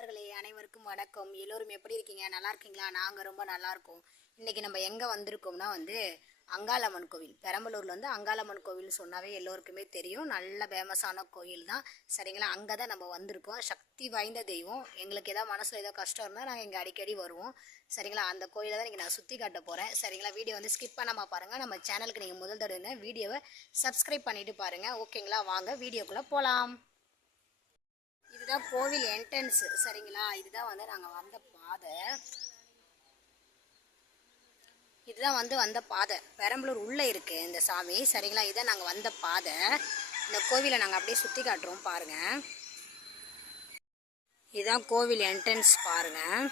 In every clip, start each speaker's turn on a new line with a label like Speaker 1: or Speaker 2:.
Speaker 1: நண்பர்களே அனைவருக்கும் வணக்கம் எல்லோரும் எப்படி இருக்கீங்க நல்லா இருக்கீங்களா நாங்கள் ரொம்ப நல்லா இருக்கோம் இன்றைக்கி நம்ம எங்கே வந்திருக்கோம்னா வந்து அங்காளம்மன் கோவில் பெரம்பலூரில் வந்து அங்காளம்மன் கோவில்னு சொன்னாவே எல்லோருக்குமே தெரியும் நல்ல ஃபேமஸான கோயில் தான் சரிங்களா அங்கே தான் நம்ம வந்திருக்கோம் சக்தி வாய்ந்த தெய்வம் எங்களுக்கு ஏதாவது மனசில் ஏதோ கஷ்டம் இருந்தால் நாங்கள் இங்கே அடிக்கடி வருவோம் சரிங்களா அந்த கோயிலை தான் நீங்கள் நான் சுற்றி காட்ட போகிறேன் சரிங்களா வீடியோ வந்து ஸ்கிப் பண்ணாமல் பாருங்கள் நம்ம சேனலுக்கு நீங்கள் முதல் தடவை வீடியோவை சப்ஸ்கிரைப் பண்ணிவிட்டு பாருங்கள் ஓகேங்களா வாங்க வீடியோக்குள்ளே போகலாம் இதுதான் கோவில் என்ட்ரன்ஸ் சரிங்களா இதுதான் வந்து நாங்கள் வந்த பாதை இதுதான் வந்து வந்த பாதை பெரம்பலூர் உள்ளே இருக்குது இந்த சாமி சரிங்களா இதுதான் நாங்கள் வந்த பாதை இந்த கோவிலை நாங்கள் அப்படியே சுற்றி காட்டுறோம் பாருங்கள் இதுதான் கோவில் என்ட்ரன்ஸ் பாருங்கள்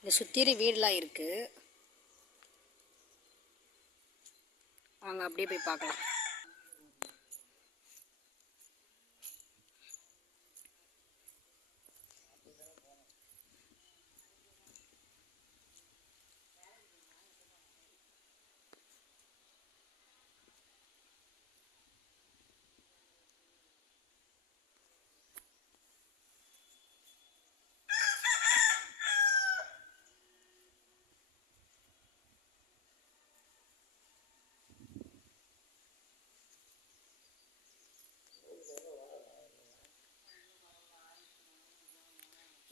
Speaker 1: இந்த சுத்திரி வீடெலாம் இருக்குது வாங்க அப்படியே போய் பார்க்கலாம்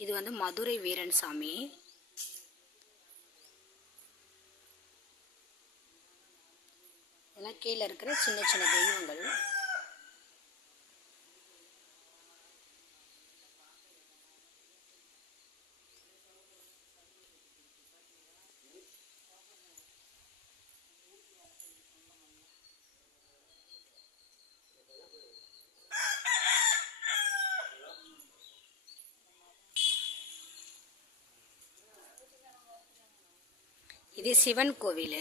Speaker 1: இது வந்து மதுரை வீரன் சாமி இதெல்லாம் கீழே இருக்கிற சின்ன சின்ன தெய்வங்கள் இது சிவன் கோவில்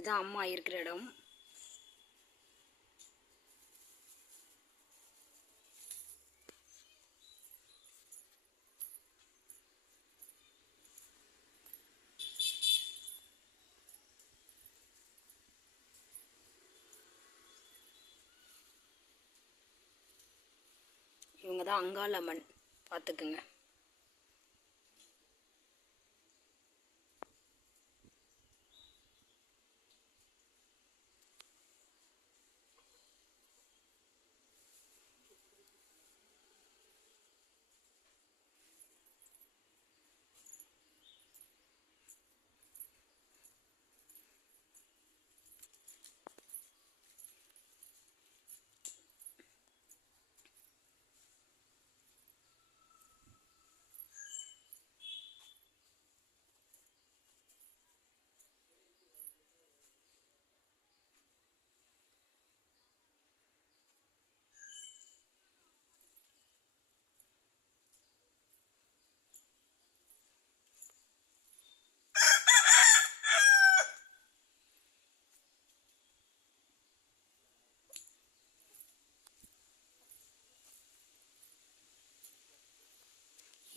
Speaker 1: இதுதான் அம்மா இருக்கிற இடம் இவங்க தான் அங்காளம்மன் பார்த்துக்குங்க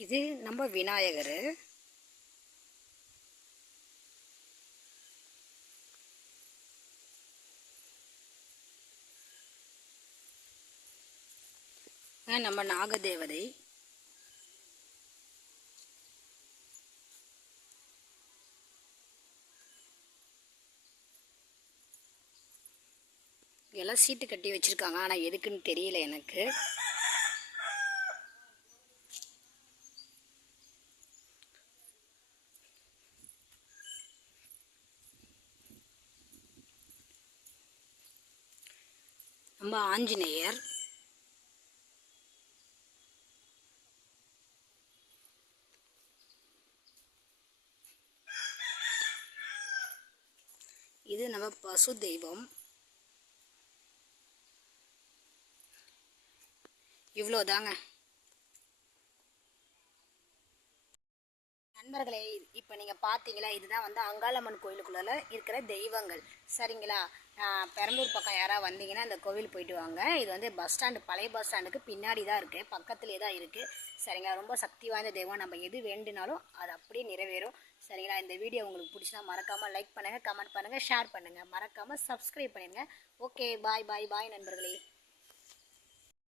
Speaker 1: இது நம்ம விநாயகர் நம்ம நாகதேவதை எல்லாம் சீட்டு கட்டி வச்சிருக்காங்க ஆனால் எதுக்குன்னு தெரியல எனக்கு நம்ம ஆஞ்சநேயர் இது நம்ம பசு தெய்வம் இவ்வளோதாங்க நண்பர்களே இப்போ நீங்கள் பார்த்தீங்களா இதுதான் வந்து அங்காளம்மன் கோயிலுக்குள்ளே இருக்கிற தெய்வங்கள் சரிங்களா பெரம்பூர் பக்கம் யாராவது வந்தீங்கன்னா அந்த கோவில் போயிட்டு வாங்க இது வந்து பஸ் ஸ்டாண்டு பழைய பஸ் ஸ்டாண்டுக்கு பின்னாடி தான் இருக்குது பக்கத்துலேயே தான் இருக்குது சரிங்களா ரொம்ப சக்தி வாய்ந்த தெய்வம் நம்ம எது வேண்டுனாலும் அது அப்படியே நிறைவேறும் சரிங்களா இந்த வீடியோ உங்களுக்கு பிடிச்சா மறக்காமல் லைக் பண்ணுங்கள் கமெண்ட் பண்ணுங்கள் ஷேர் பண்ணுங்கள் மறக்காமல் சப்ஸ்கிரைப் பண்ணிடுங்க ஓகே பாய் பாய் பாய் நண்பர்களே